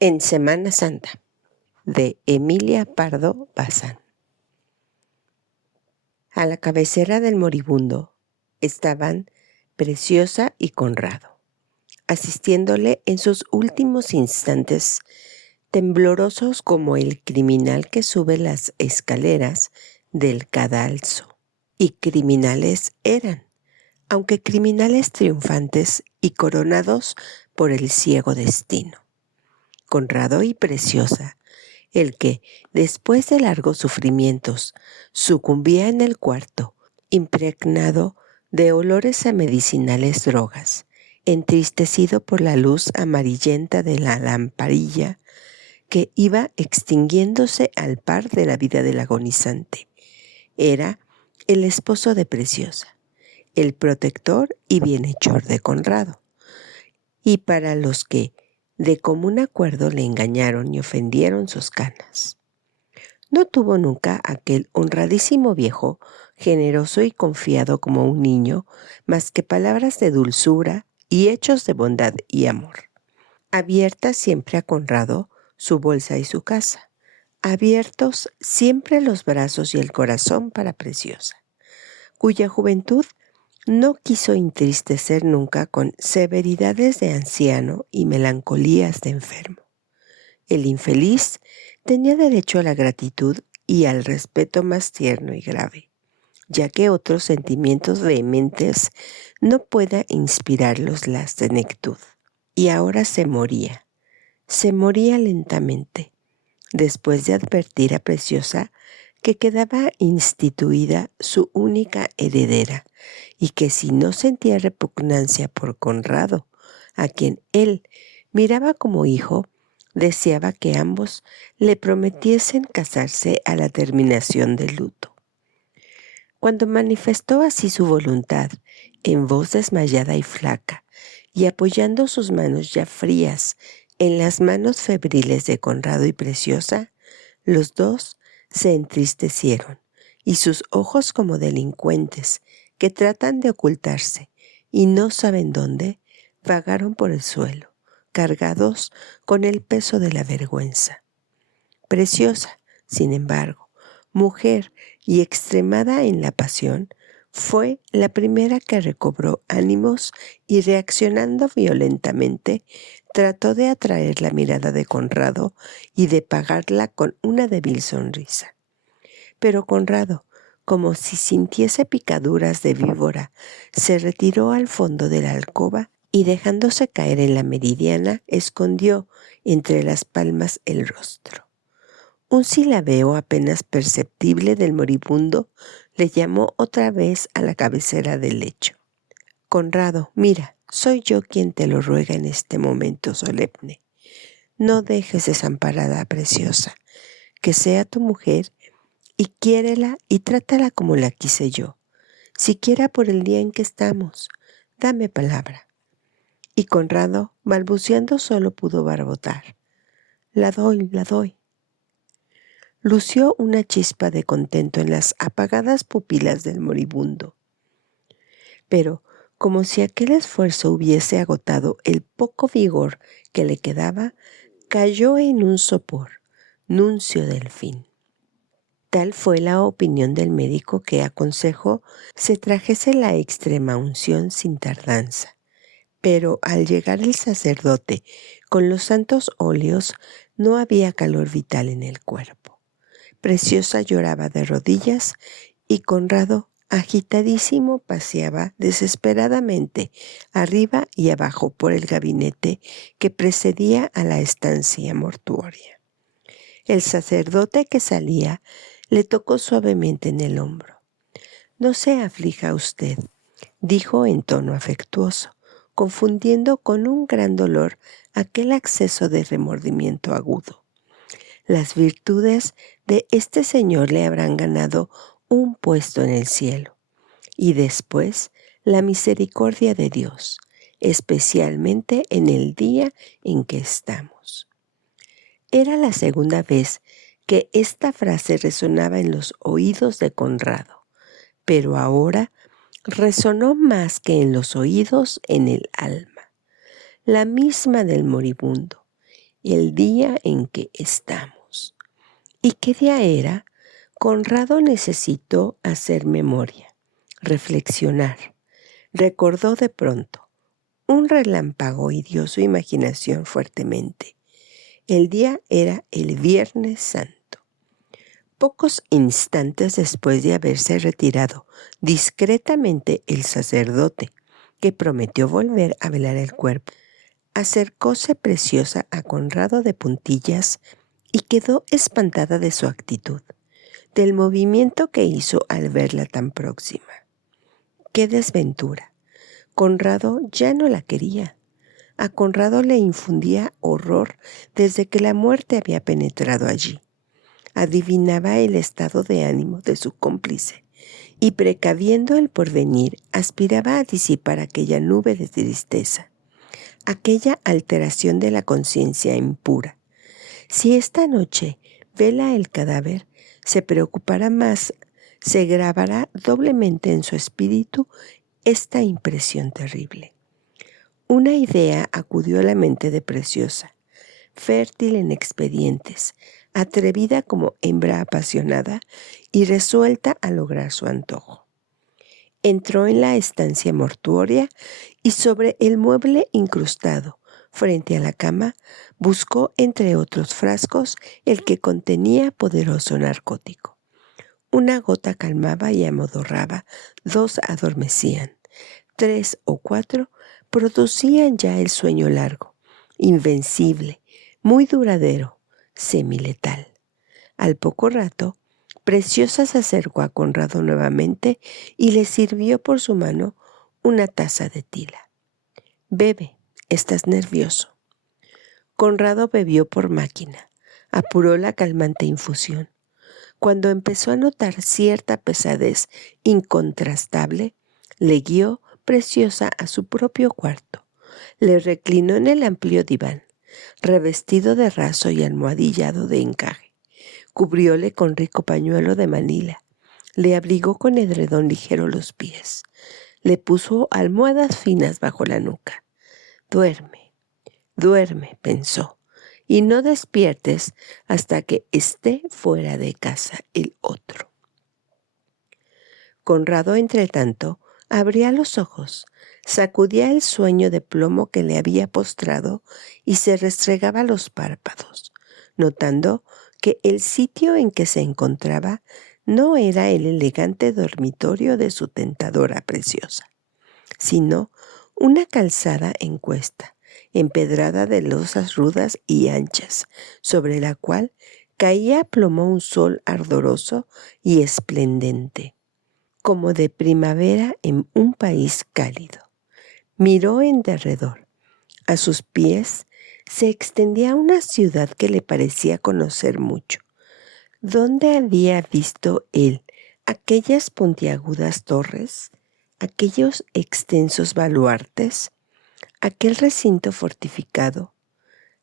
En Semana Santa, de Emilia Pardo Bazán. A la cabecera del moribundo estaban Preciosa y Conrado, asistiéndole en sus últimos instantes, temblorosos como el criminal que sube las escaleras del cadalso. Y criminales eran, aunque criminales triunfantes y coronados por el ciego destino. Conrado y Preciosa, el que, después de largos sufrimientos, sucumbía en el cuarto, impregnado de olores a medicinales drogas, entristecido por la luz amarillenta de la lamparilla que iba extinguiéndose al par de la vida del agonizante. Era el esposo de Preciosa, el protector y bienhechor de Conrado. Y para los que de común acuerdo le engañaron y ofendieron sus canas. No tuvo nunca aquel honradísimo viejo, generoso y confiado como un niño, más que palabras de dulzura y hechos de bondad y amor. Abierta siempre a Conrado su bolsa y su casa, abiertos siempre los brazos y el corazón para Preciosa, cuya juventud no quiso entristecer nunca con severidades de anciano y melancolías de enfermo. El infeliz tenía derecho a la gratitud y al respeto más tierno y grave, ya que otros sentimientos vehementes no pueda inspirarlos la senectud. Y ahora se moría lentamente, después de advertir a Preciosa que quedaba instituida su única heredera y que si no sentía repugnancia por Conrado, a quien él miraba como hijo, deseaba que ambos le prometiesen casarse a la terminación del luto. Cuando manifestó así su voluntad, en voz desmayada y flaca, y apoyando sus manos ya frías en las manos febriles de Conrado y Preciosa, los dos se entristecieron, y sus ojos como delincuentes que tratan de ocultarse y no saben dónde, vagaron por el suelo, cargados con el peso de la vergüenza. Preciosa, sin embargo, mujer y extremada en la pasión, fue la primera que recobró ánimos y, reaccionando violentamente, trató de atraer la mirada de Conrado y de pagarla con una débil sonrisa. Pero Conrado, como si sintiese picaduras de víbora, se retiró al fondo de la alcoba y, dejándose caer en la meridiana, escondió entre las palmas el rostro. Un silabeo apenas perceptible del moribundo le llamó otra vez a la cabecera del lecho. «Conrado, mira, soy yo quien te lo ruega en este momento solemne. No dejes desamparada a Preciosa, que sea tu mujer, y quiérela y trátala como la quise yo, siquiera por el día en que estamos. Dame palabra». Y Conrado, balbuceando, solo pudo barbotar: «La doy, la doy». Lució una chispa de contento en las apagadas pupilas del moribundo. Pero, como si aquel esfuerzo hubiese agotado el poco vigor que le quedaba, cayó en un sopor, nuncio del fin. Tal fue la opinión del médico, que aconsejó se trajese la extrema unción sin tardanza. Pero al llegar el sacerdote con los santos óleos, no había calor vital en el cuerpo. Preciosa lloraba de rodillas y Conrado, agitadísimo, paseaba desesperadamente arriba y abajo por el gabinete que precedía a la estancia mortuoria. El sacerdote, que salía, le tocó suavemente en el hombro. «No se aflija usted», dijo en tono afectuoso, confundiendo con un gran dolor aquel acceso de remordimiento agudo. «Las virtudes de este señor le habrán ganado un puesto en el cielo, y después la misericordia de Dios, especialmente en el día en que estamos». Era la segunda vez que esta frase resonaba en los oídos de Conrado, pero ahora resonó más que en los oídos, en el alma, la misma del moribundo, el día en que estamos. ¿Y qué día era? Conrado necesitó hacer memoria, reflexionar. Recordó de pronto. Un relámpago hirió su imaginación fuertemente. El día era el Viernes Santo. Pocos instantes después de haberse retirado discretamente el sacerdote, que prometió volver a velar el cuerpo, acercóse Preciosa a Conrado de puntillas y quedó espantada de su actitud, del movimiento que hizo al verla tan próxima. ¡Qué desventura! Conrado ya no la quería. A Conrado le infundía horror desde que la muerte había penetrado allí. Adivinaba el estado de ánimo de su cómplice y, precaviendo el porvenir, aspiraba a disipar aquella nube de tristeza, aquella alteración de la conciencia impura. Si esta noche vela el cadáver, se preocupará más, se grabará doblemente en su espíritu esta impresión terrible. Una idea acudió a la mente de Preciosa, fértil en expedientes, atrevida como hembra apasionada y resuelta a lograr su antojo. Entró en la estancia mortuoria y sobre el mueble incrustado, frente a la cama, buscó entre otros frascos el que contenía poderoso narcótico. Una gota calmaba y amodorraba, 2 adormecían, 3 o 4 producían ya el sueño largo, invencible, muy duradero, semiletal. Al poco rato, Preciosa se acercó a Conrado nuevamente y le sirvió por su mano una taza de tila. «Bebe, estás nervioso». Conrado bebió por máquina, apuró la calmante infusión. Cuando empezó a notar cierta pesadez incontrastable, le guió Preciosa a su propio cuarto. Le reclinó en el amplio diván, revestido de raso y almohadillado de encaje. Cubrióle con rico pañuelo de Manila. Le abrigó con edredón ligero los pies. Le puso almohadas finas bajo la nuca. «Duerme, duerme», pensó, «y no despiertes hasta que esté fuera de casa el otro». Conrado, entretanto, abría los ojos, sacudía el sueño de plomo que le había postrado y se restregaba los párpados, notando que el sitio en que se encontraba no era el elegante dormitorio de su tentadora Preciosa, sino una calzada en cuesta, empedrada de losas rudas y anchas, sobre la cual caía a plomo un sol ardoroso y esplendente, como de primavera en un país cálido. Miró en derredor. A sus pies se extendía una ciudad que le parecía conocer mucho. ¿Dónde había visto él aquellas puntiagudas torres, aquellos extensos baluartes, aquel recinto fortificado,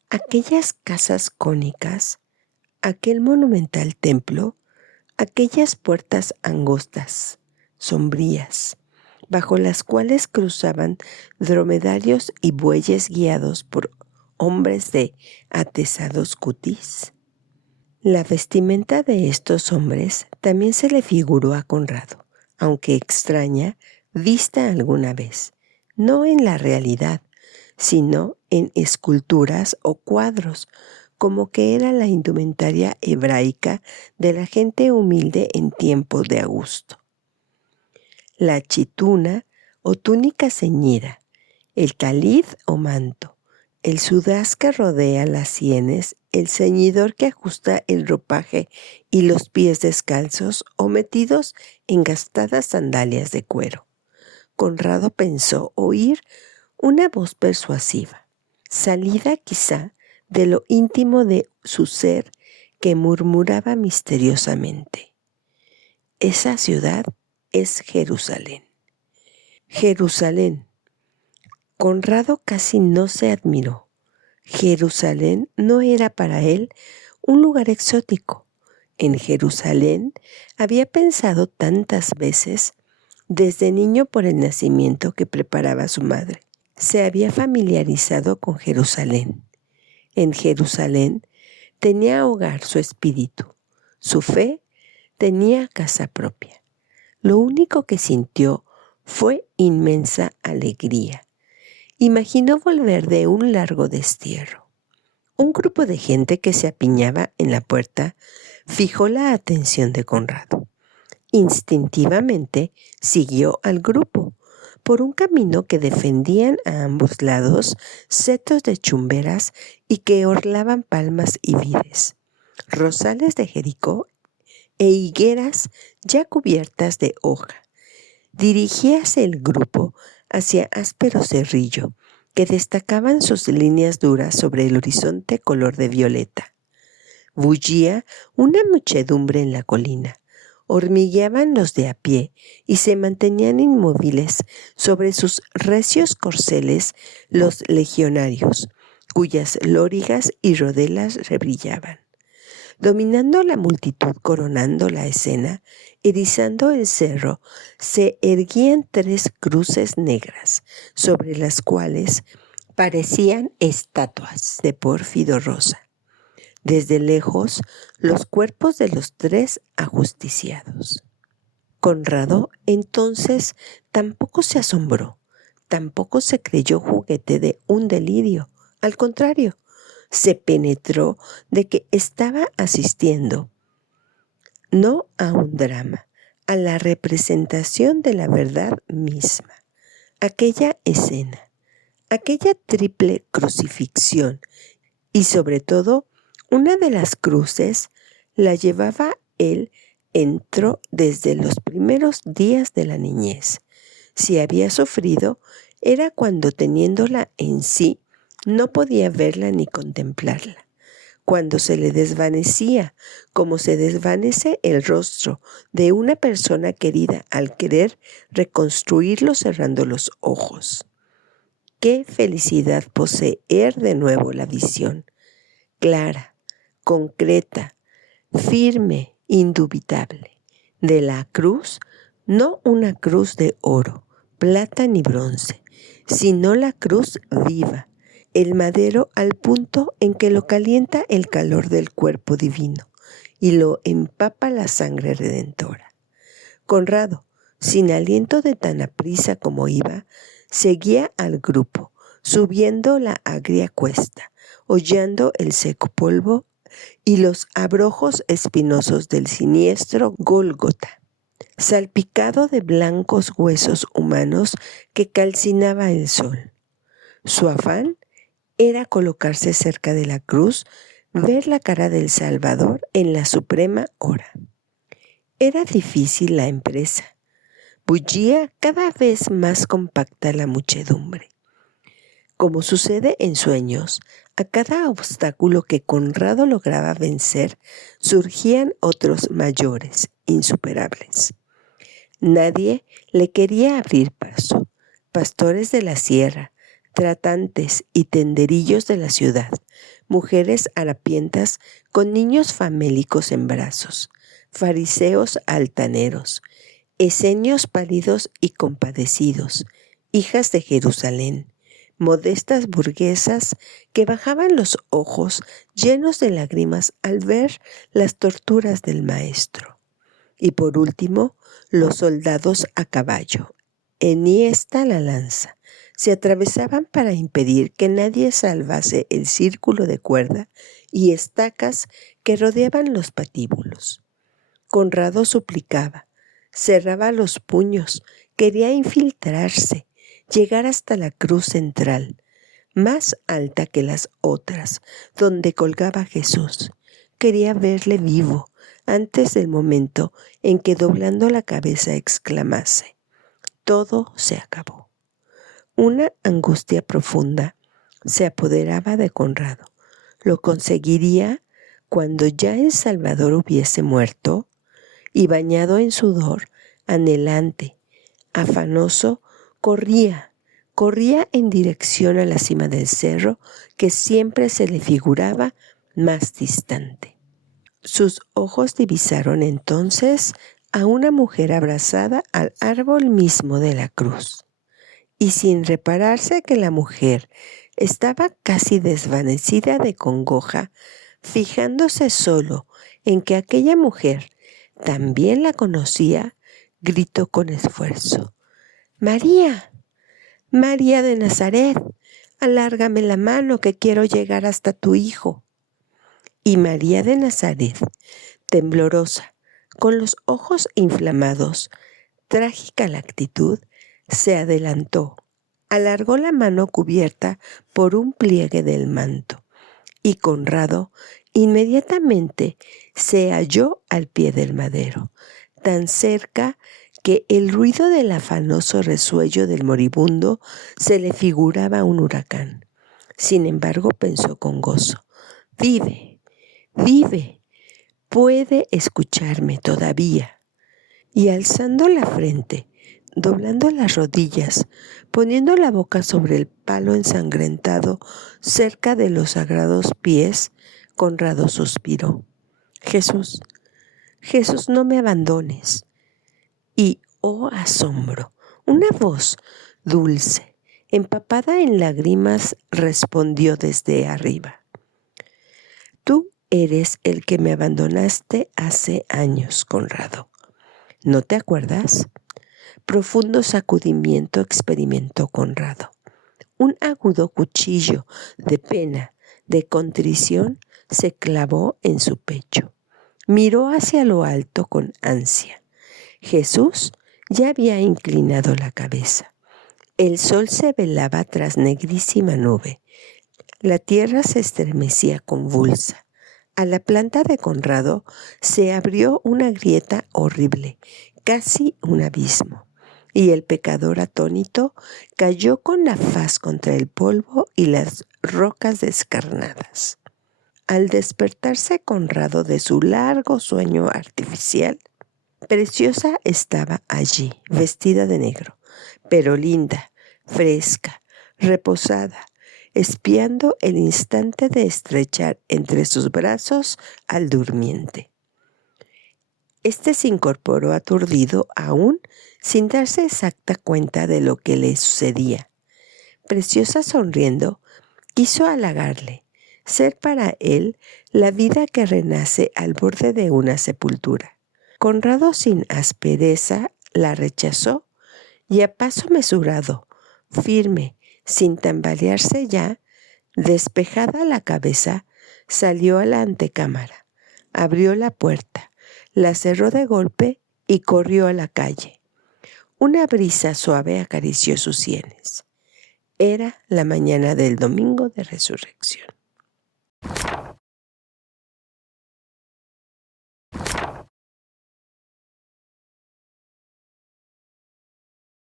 aquellas casas cónicas, aquel monumental templo, aquellas puertas angostas, sombrías, bajo las cuales cruzaban dromedarios y bueyes guiados por hombres de atezados cutis? La vestimenta de estos hombres también se le figuró a Conrado, aunque extraña, vista alguna vez, no en la realidad, sino en esculturas o cuadros, como que era la indumentaria hebraica de la gente humilde en tiempos de Augusto. La chituna o túnica ceñida, el talid o manto, el sudaz que rodea las sienes, el ceñidor que ajusta el ropaje y los pies descalzos o metidos en gastadas sandalias de cuero. Conrado pensó oír una voz persuasiva, salida quizá de lo íntimo de su ser, que murmuraba misteriosamente: «Esa ciudad es Jerusalén». Jerusalén. Conrado casi no se admiró. Jerusalén no era para él un lugar exótico. En Jerusalén había pensado tantas veces, desde niño por el nacimiento que preparaba su madre. Se había familiarizado con Jerusalén. En Jerusalén tenía hogar su espíritu. Su fe tenía casa propia. Lo único que sintió fue inmensa alegría. Imaginó volver de un largo destierro. Un grupo de gente que se apiñaba en la puerta fijó la atención de Conrado. Instintivamente siguió al grupo por un camino que defendían a ambos lados setos de chumberas y que orlaban palmas y vides, rosales de Jericó e higueras ya cubiertas de hoja. Dirigíase el grupo hacia áspero Cerrillo, que destacaban sus líneas duras sobre el horizonte color de violeta. Bullía una muchedumbre en la colina. Hormigueaban los de a pie y se mantenían inmóviles sobre sus recios corceles los legionarios, cuyas lorigas y rodelas rebrillaban. Dominando la multitud, coronando la escena, erizando el cerro, se erguían 3 cruces negras, sobre las cuales parecían estatuas de pórfido rosa. Desde lejos, los cuerpos de los 3 ajusticiados. Conrado, entonces, tampoco se asombró, tampoco se creyó juguete de un delirio. Al contrario, se penetró de que estaba asistiendo no a un drama, a la representación de la verdad misma. Aquella escena, aquella triple crucifixión y sobre todo una de las cruces la llevaba él entró desde los primeros días de la niñez. Si había sufrido, era cuando teniéndola en sí, no podía verla ni contemplarla. Cuando se le desvanecía, como se desvanece el rostro de una persona querida al querer reconstruirlo cerrando los ojos. Qué felicidad poseer de nuevo la visión, clara, concreta, firme, indubitable, de la cruz, no una cruz de oro, plata ni bronce, sino la cruz viva, el madero al punto en que lo calienta el calor del cuerpo divino y lo empapa la sangre redentora. Conrado, sin aliento de tan aprisa como iba, seguía al grupo, subiendo la agria cuesta, hollando el seco polvo y los abrojos espinosos del siniestro Gólgota, salpicado de blancos huesos humanos que calcinaba el sol. Su afán era colocarse cerca de la cruz, ver la cara del Salvador en la suprema hora. Era difícil la empresa. Bullía cada vez más compacta la muchedumbre. Como sucede en sueños, a cada obstáculo que Conrado lograba vencer, surgían otros mayores, insuperables. Nadie le quería abrir paso. Pastores de la sierra, tratantes y tenderillos de la ciudad, mujeres harapientas con niños famélicos en brazos, fariseos altaneros, esenios pálidos y compadecidos, hijas de Jerusalén, modestas burguesas que bajaban los ojos llenos de lágrimas al ver las torturas del maestro. Y por último, los soldados a caballo, enhiesta la lanza, se atravesaban para impedir que nadie salvase el círculo de cuerda y estacas que rodeaban los patíbulos. Conrado suplicaba, cerraba los puños, quería infiltrarse, llegar hasta la cruz central, más alta que las otras, donde colgaba Jesús. Quería verle vivo antes del momento en que doblando la cabeza exclamase: todo se acabó. Una angustia profunda se apoderaba de Conrado. Lo conseguiría cuando ya el Salvador hubiese muerto y bañado en sudor, anhelante, afanoso, corría en dirección a la cima del cerro que siempre se le figuraba más distante. Sus ojos divisaron entonces a una mujer abrazada al árbol mismo de la cruz. Y sin repararse que la mujer Estaba casi desvanecida de congoja, fijándose solo en que aquella mujer también la conocía, gritó con esfuerzo: «María, María de Nazaret, alárgame la mano que quiero llegar hasta tu hijo». Y María de Nazaret, temblorosa, con los ojos inflamados, trágica la actitud, se adelantó, alargó la mano cubierta por un pliegue del manto, y Conrado inmediatamente se halló al pie del madero, tan cerca que el ruido del afanoso resuello del moribundo se le figuraba un huracán. Sin embargo, pensó con gozo: «Vive, vive, puede escucharme todavía». Y alzando la frente, doblando las rodillas, poniendo la boca sobre el palo ensangrentado cerca de los sagrados pies, Conrado suspiró: «Jesús, Jesús, no me abandones». Y, oh asombro, una voz dulce, empapada en lágrimas, respondió desde arriba: «Tú eres el que me abandonaste hace años, Conrado. ¿No te acuerdas?». Profundo sacudimiento experimentó Conrado. Un agudo cuchillo de pena, de contrición, se clavó en su pecho. Miró hacia lo alto con ansia. Jesús ya había inclinado la cabeza. El sol se velaba tras negrísima nube. La tierra se estremecía convulsa. A la planta de Conrado se abrió una grieta horrible, casi un abismo, y el pecador atónito cayó con la faz contra el polvo y las rocas descarnadas. Al despertarse Conrado de su largo sueño artificial, Preciosa estaba allí, vestida de negro, pero linda, fresca, reposada, espiando el instante de estrechar entre sus brazos al durmiente. Este se incorporó aturdido, aún sin darse exacta cuenta de lo que le sucedía. Preciosa, sonriendo, quiso halagarle, ser para él la vida que renace al borde de una sepultura. Conrado, sin aspereza, la rechazó y a paso mesurado, firme, sin tambalearse ya, despejada la cabeza, salió a la antecámara, abrió la puerta, la cerró de golpe y corrió a la calle. Una brisa suave acarició sus sienes. Era la mañana del domingo de resurrección.